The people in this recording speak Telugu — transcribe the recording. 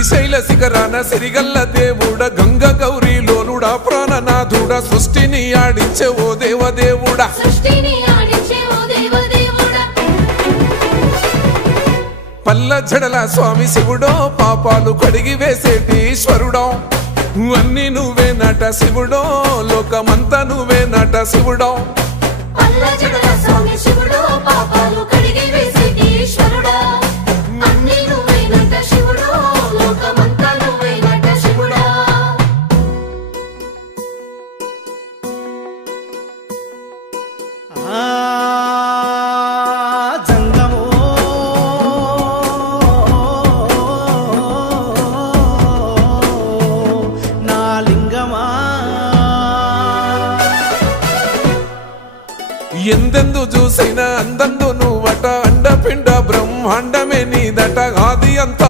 శ్రీశైల శిఖరాన సిరిగల్ల దేవుడ గంగ గౌరీ లోలుడా ప్రాణనాథుడా సృష్టిని ఆడించే ఓ దేవదేవుడా పల్ల జడల స్వామి శివుడో పాపాలు కడిగి వేసేటి ఈశ్వరుడో అన్ని నువ్వే నట శివుడో లోకమంతా నువ్వే నట శివుడో ఎందెందు చూసైనా అందందు